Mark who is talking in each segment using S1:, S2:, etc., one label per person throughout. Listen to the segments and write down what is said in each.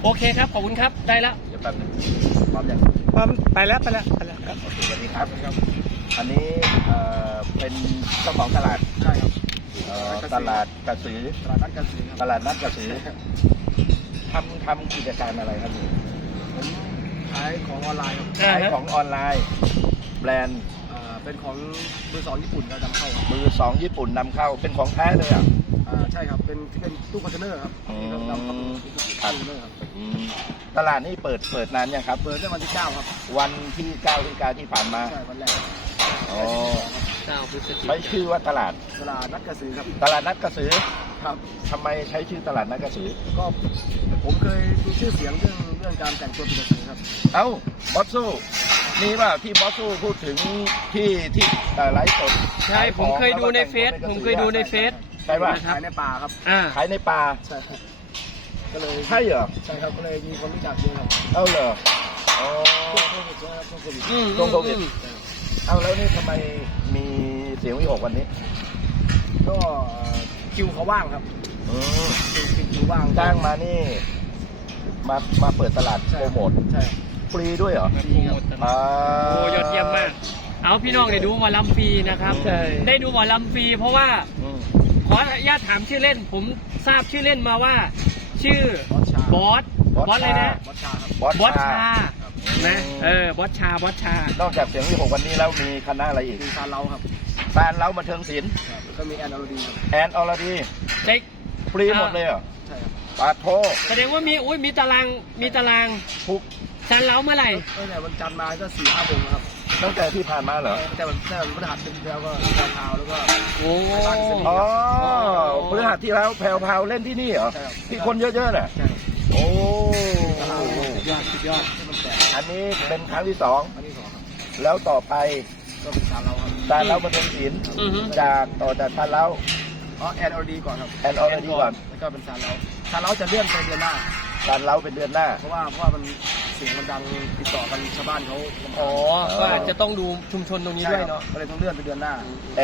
S1: เคครับขอบคุณครับได้แล้ว
S2: เดี๋ยวแป๊บนึงพร้อมยัง
S1: ไปแล้วครับ
S2: โอเคสวัสดีครับอันนี้เป็นเจ้าของตลาด
S3: ใช่ครับ
S2: ตลาดกระสือ
S3: ตลาดนัดกระสือครับ
S2: ตลาดนัดกระสือทำกิจการอะไรครับพี่
S3: ผมขายของออนไลน์ครับ
S2: ขายของออนไลน์แบรนด์
S3: เป็นของมือสองญี่ปุ่นเรานำเข้าครับ
S2: มือสองญี่ปุ่นนำเข้าเป็นของแท้เลยอ่ะ
S3: ใช่ครับเป็นที่เป็นตู้คอนเทนเนอร์ครับที่เรานำเข้าตู้คอนเทนเนอร์ครับ
S2: ตลาดนี้เปิดนานยังครับ
S3: เปิดได้วันที่9ครับ
S2: วันที่9 พฤศจิกายนที่ผ่านมา
S3: ใช่วันแรก
S2: อ๋อ
S1: 9 พฤศจิกา
S2: ใช้
S1: ยน
S2: ชื่อว่าตลาด
S3: ตลาดนัดกระสือครับ
S2: ตลาดนัดกระสือ
S3: ครับ
S2: ทำไมใช้ชื่อตลาดนัดกระสือ
S3: ก็ผมเคยมีชื่อเสียงเรื่องการแต่งตัวเป็นกระสือครับ
S2: เอ้าบอสสู้นี่ว่าที่บอสสู้พูดถึงที่ไลฟ์สด
S1: ใช่ผมเคยดูในเฟซ
S2: ใช่ป่ะ
S3: ขายในป่าครับ
S2: ขายในป่า
S3: ใช่ครับก็เลย
S2: ใช่เหรอ
S3: ใช่ครับก็เลยมีคนรู้จักเยอะครับ
S2: เอ้าเหรออ๋อ
S3: ช่วงโควิดนะครับช่วงโควิด
S2: ช่วงโควิดเอ้าแล้วนี่ทำไมมีเสียงวิหกวันนี้
S3: ก็คิวเขาว่างครับ
S2: อืม
S3: คิวว่าง
S2: จ้างมานี่มาเปิดตลาดโปรโมท
S3: ใช่
S2: ฟรีด้วยเหรอ อ่า
S1: โอ้ยอดเยี่ยมมากเอาพี่น้องได้ดูหมอลำฟรีนะครับได้ดูหมอลำฟรีเพราะว่า
S2: อืม
S1: ขออนุญาตถามชื่อเล่นผมทราบชื่อเล่นมาว่า ชื่อบอสอะไรนะ
S3: บอสชาครับ
S1: บอสชานะบอสชา
S2: นอกจากเสียงวิหกวันนี้แล้วมีคณะอะไรอีก
S3: มีซาเล้าครับ
S2: แฟนเราบันเทิงศิลป์
S3: แล้วก็มีแอนอรดีครับ
S2: แอนอรดี
S1: เล็ก
S2: ฟรีหมดเลยเหรอ
S3: ใช่ครับ
S2: ปาโท
S1: แสดงว่ามีตาราง
S2: ทุก
S1: ซันเล้าเมื่อไหร่
S3: ตั้งแต่วันจันทร์มาก็4-5 วงครับ
S2: ตั้งแต่ที่ผ่านมาเหรอ
S3: แต่วันพฤหัสเป็นแล้วก็ตอนเช้าแล้วก็
S1: โอ้
S2: อ๋อพฤหัสที่แล้วแพรวพราวเล่นที่นี่เหรอ
S3: ใช่ครับ
S2: ที่คนเยอะๆน่ะ
S3: ใช่ครับ
S2: โอ้
S1: สุดยอด
S3: ที่มันแตก
S2: อันนี้เป็นครั้งที่สอง
S3: อันที่2ครับ
S2: แล้วต่อไป
S3: ก็เป็นซาเล้าครับ
S2: ซานเล้าบันเทิงศิลป์
S1: อือฮึ
S2: ต่อจากซานเล้า
S3: แอนอรดีก่อนครับ
S2: แอนอรดีก่อน
S3: แล้วก็เป็นซาเล้าจะเลื่อนไปเดือนหน้า
S2: ซานเล้าเป็นเดือนหน้า
S3: เพราะว่ามันเสียงมันดังติดต่อกันชาวบ้านเขา
S1: อ๋อก็อาจจะต้องดูชุมชนตรงนี้ด้วยเนาะ
S3: ก็เลยต้องเลื่อนไปเดือนหน้า
S2: แอน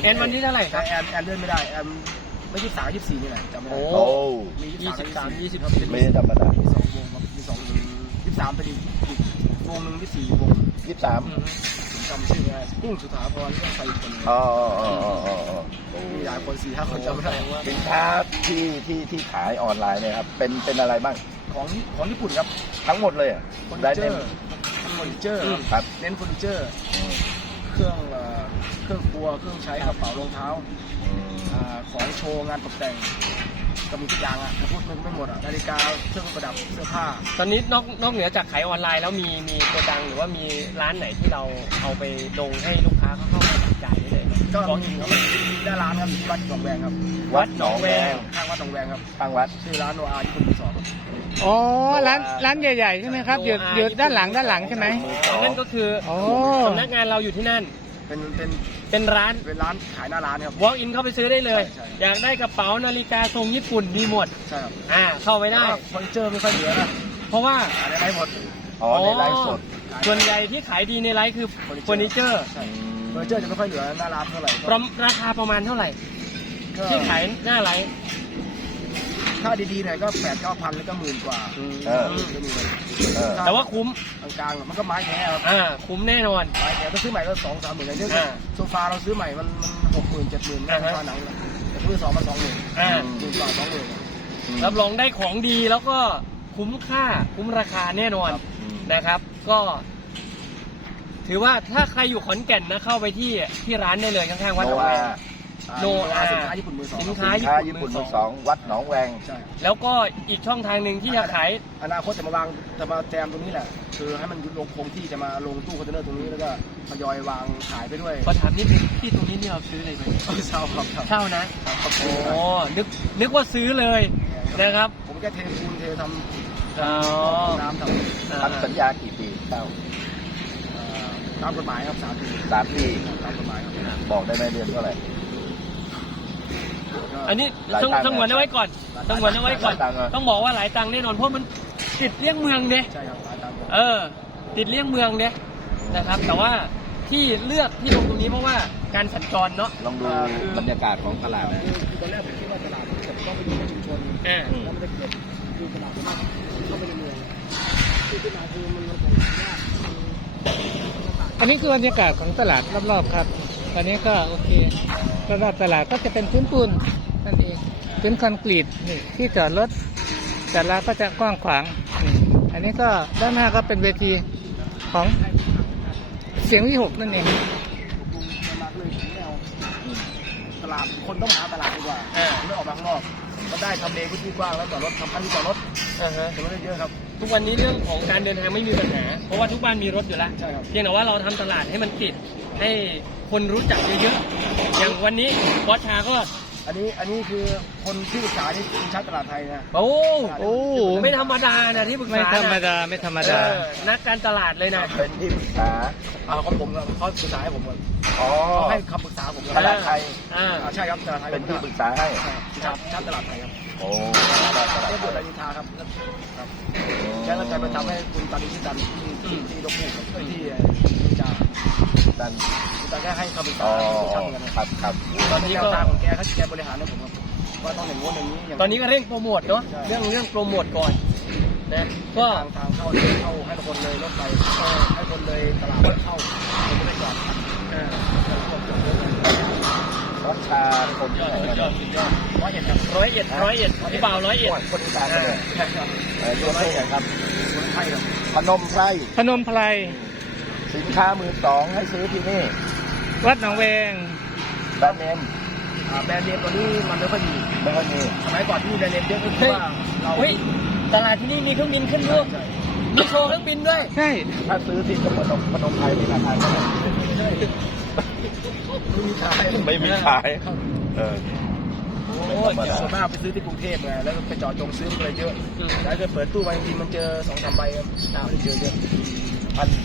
S1: วันที่เท่าไหร่ค
S3: แต่
S1: รับ
S3: แอนเลื่อนไม่ได้แอนไม่23-24นี่แหละจำไม่ได้
S2: โอ้
S3: มี
S1: 23-20
S3: ครับ
S2: ไม่ธรรมดา
S3: มี2 วงครับมี2 วง23เป็นอีกวงหนึ่ง24 วง
S2: 23
S3: ผมจำชื่อไม่ได้กุ้งสุธาพรก็ใส่คน
S2: อ๋อ
S3: มีหลายคน4-5 คนจำไม่ได้
S2: สินค้าที่ขายออนไลน์เนี่ยครับเป็นอะไรบ้าง
S3: ของญี่ปุ่นครับ
S2: ทั้งหมดเลยอ่ะ
S3: เฟอร์
S2: ได้
S3: นิเจ
S2: เต็
S3: อ
S2: ม
S3: ร์เฟอร์นิเจอร์
S2: ครับ
S3: เน้นเฟอร์นิเจอร์ เครื่องครัวเครื่องใช้กระเป๋ารองเท้าของโชว์งานตกแต่งก็มีทุกอย่างอ่ะพูดไม่หมดอ่ะนาฬิกาเครื่องประดับเสื้อผ้า
S1: ตอนนี้นอกเหนือจากขายออนไลน์แล้วมีโกดังหรือว่ามีร้านไหนที่เราเอาไปลงให้ลูกค้าเขาเข้ามาจับจ่ายได้เลยไหม
S3: ก็
S1: บอก
S3: มี
S1: อีก
S3: ครับ
S1: เนาะ
S3: มีหน้าร้านครับที่วัดหนองแวงครับ
S2: วัดหนองแวง
S3: ข้างวัดหนองแวงครับ
S2: ทางวัด
S3: ชื่อร้านโนอาญี่ปุ่นมือสองครับ
S4: อ๋อร้านใหญ่ๆใช่ไหมครับอยู่ด้านหลังใช่ไหม
S1: นั่นก็คือ
S4: โอ้
S1: สำนักงานเราอยู่ที่นั่น
S3: เป็น
S1: เป็นร้าน
S3: ร้านขายหน้าร้านครับ
S1: walk in เข้าไปซื้อได้เลย
S3: ใช่
S1: อยากได้กระเป๋านาฬิกาทรงญี่ปุ่นมีหมด
S3: ใช่ครับ
S1: เข้าไปได้
S3: เฟอร์นิเจอร์ไม่ค่อยเหลือนะ
S1: เพราะว่า
S3: ขายได้หมด
S2: อ๋อในไลฟ์สด
S1: ส่วนใหญ่ที่ขายดีในไลฟ์คือเฟอร์นิเจอร์
S3: ใช่เฟอร์นิเจอร์จะไม่ค่อยเหลือหน้าร้านเท่าไหร่
S1: ราคาประมาณเท่าไหร่
S3: ก็
S1: ที่ขายหน้าไลฟ์
S3: ถ้าดีๆหน่อยก็8-9 พันแล้วก็10,000 กว่า
S2: เออ
S3: ก็มีเลย
S1: แต่ว่าคุ้ม
S3: กลางๆมันก็ไม้แท้ครับ
S1: คุ้มแน่นอน
S3: ไม้แท้ถ้าซื้อใหม่ก็2-3 หมื่นอย่างเช่นโซฟาเราซื้อใหม่มัน60,000-70,000โซฟาหนังแต่ซื้อ2มัน20,000 10,000 กว่า 20,000
S1: รับรองได้ของดีแล้วก็คุ้มค่าคุ้มราคาแน่นอนนะครับ ก็ ถือว่าถ้าใครอยู่ขอนแก่นนะเข้าไปที่ร้านได้เลยข้างๆวัดหนองแวง
S3: โนอาสินค้าญี่ปุ่นมือสอง
S1: สินค้า
S2: ญี่ปุ่นมือสองวัดหนองแวง
S3: ใช่
S1: แล้วก็อีกช่องทางหนึ่งที่จะขาย
S3: อนาคตจะมาแจมตรงนี้แหละคือให้มันลงคงที่จะมาลงตู้คอนเทนเนอร์ตรงนี้แล้วก็ทยอยวางขายไปด้วย
S1: ขอถามนิดที่ตรงนี้เนี่ยเราซื้อเลยไหม
S3: เช่าครับ
S1: เช่านะโอ้นึกว่าซื้อเลยนะครับ
S3: ผมแค่เทปูนเทท
S1: อ๋อ
S3: ำน้ำท
S2: ทำสัญญากี่ปีเช่า
S3: ำตามกฎหมายครับ3 ปี
S2: 3 ปี
S3: ตามกฎหมายครับ
S2: บอกได้ไหมเดือนเท่าไหร่
S1: อันนี้
S2: หลายตังค์
S1: สงวนเอาไว้ก่อนสงวนเอาไว้ก่อน
S2: หลายตังค์อะ
S1: ต้องบอกว่าหลายตังค์แน่นอนเพราะมันติดเลี่ยงเมืองเนี่ย
S3: ใช่ครับตามกฎหมาย
S1: ติดเลี่ยงเมืองเนี่ยนะครับ แต่ว่าที่เลือกที่ลงตรงนี้เพราะว่าการสัญจรเนาะ
S2: ลองดูบรรยากาศของตลาดนะ
S3: คือตอนแรกผมคิดว่าตลาดจะต้องไปอยู่ในชุมชน
S1: อ่า
S3: แล้วมันจะเกิดคือตลาดเข้าไปในขึ้นมาคือมันใส่ยาก
S4: อันนี้คือบรรยากาศของตลาดรอบๆครับ ตอนนี้ก็โอเครอบๆตลาดก็จะเป็นพื้นปูนนั่นเองพื้นคอนกรีตนี่ที่จอดรถแต่ละก็จะกว้างขวางอันนี้ก็ด้านหน้าก็เป็นเวทีของเสียงวิหกนั่นเอง
S3: มาเลยไม่เอาตลาดคนต้องมาตลาดดีกว่าไม่ออกมาข้างนอกก็ได้ทำเลพื้นที่กว้างแล้วจอดรถทำพันที่จอดรถ จะไม่ได้เยอะครับ
S1: ทุกวันนี้เรื่องของการเดินทางไม่มีปัญหา เพราะว่าทุกบ้านมีรถอยู่แล้ว
S3: ใช่ครับ
S1: เพียงแต่ว่าเราทำตลาดให้มันติดให้คนรู้จักเยอะๆอย่างวันนี้บอสชาก็
S3: อันนี้คือคนที่ปรึกษาที่ทีมชาติตลาดไทยนะ
S1: โอ้
S4: โอ้
S1: ไม่ธรรมดานะที่ปรึก
S4: ไม่
S1: ษา
S4: ธรรม
S1: นะ
S4: ดาไม่ธรรมดา
S1: นักการตลาดเลยนะ
S2: เป็นที่ปรึกษา
S3: เอาของผมเขาปรึกษาให้ผมก่อน
S2: อ๋อ
S3: เขาให้คำปรึกษาผม
S2: ตลาดไทย
S3: ใช่ครับตลาดไทย
S2: เป็นที่ปรึกษาให้
S3: ชาติตลาดไทยครับ
S2: โอ้ตลาด
S3: เรียบ
S2: ไท
S3: ด่วย นราชินทราครับแกก็จะไปทำให้คุณตานีที่ดันที่ลบบุรีกับที่จ่า
S2: ดัน
S3: แต่แค่ให้คำปรึกษา
S2: อ๋อ
S3: ช่างกัน
S2: ครับครับ
S3: ตอนนี้แนวทางของแกเขาแกบริหารให้ผมครับว่าต้องอย่างโน้นอย่างนี้อย่าง
S1: ตอนนี้ก็เร่งโปรโมทเนาะ
S3: ใช่
S1: เรื่องโปรโมทก่อนนะก็
S3: ทางเข้าให้คนเลยรถไฟให้คนเลยตลาดเข้าคนไม่ได้จอด
S2: วัดชาคนที่ไหนนะ
S3: ร้อยเอ็ดครับ
S1: ร้อยเอ็ดพี่บ่าวร้อยเอ็ด
S2: คนอีสานเลย
S3: ใช่ครับ
S2: ยกให้หน่อยครับ
S3: คนไทยครับ
S2: พนมไพร
S4: พนมไพร
S2: สินค้ามือสองให้ซื้อที่นี่
S4: วัดหนองแวง
S2: แบรนด์เนม
S3: แบรนด์เนมตัวนี้มันไม่ค่อยมี
S2: ไม่ค่อยมี
S3: สมัยก่อนที่มีแบรนด์เนมเยอะก็คือว่าเรา
S1: เฮ้ยตลาดที่นี่มีเครื่องบินขึ้นด้วยมีโชว์เครื่องบินด้วย
S4: ใช่
S2: ถ้าซื้อที่จังหวัดพนมไพรมีราคาเท่าไหร่
S3: ไม่มีขาย
S2: ไม่มีขายเออ
S3: โอ้ยส่วนมากไปซื้อที่กรุงเทพไงแล้วก็ไปจอดจงซื้อมันเลยเยอะแล้วก็เปิดตู้มาจริงๆมันเจอ2-3 ใบครับไม่ได้เจอเยอะ
S2: พัน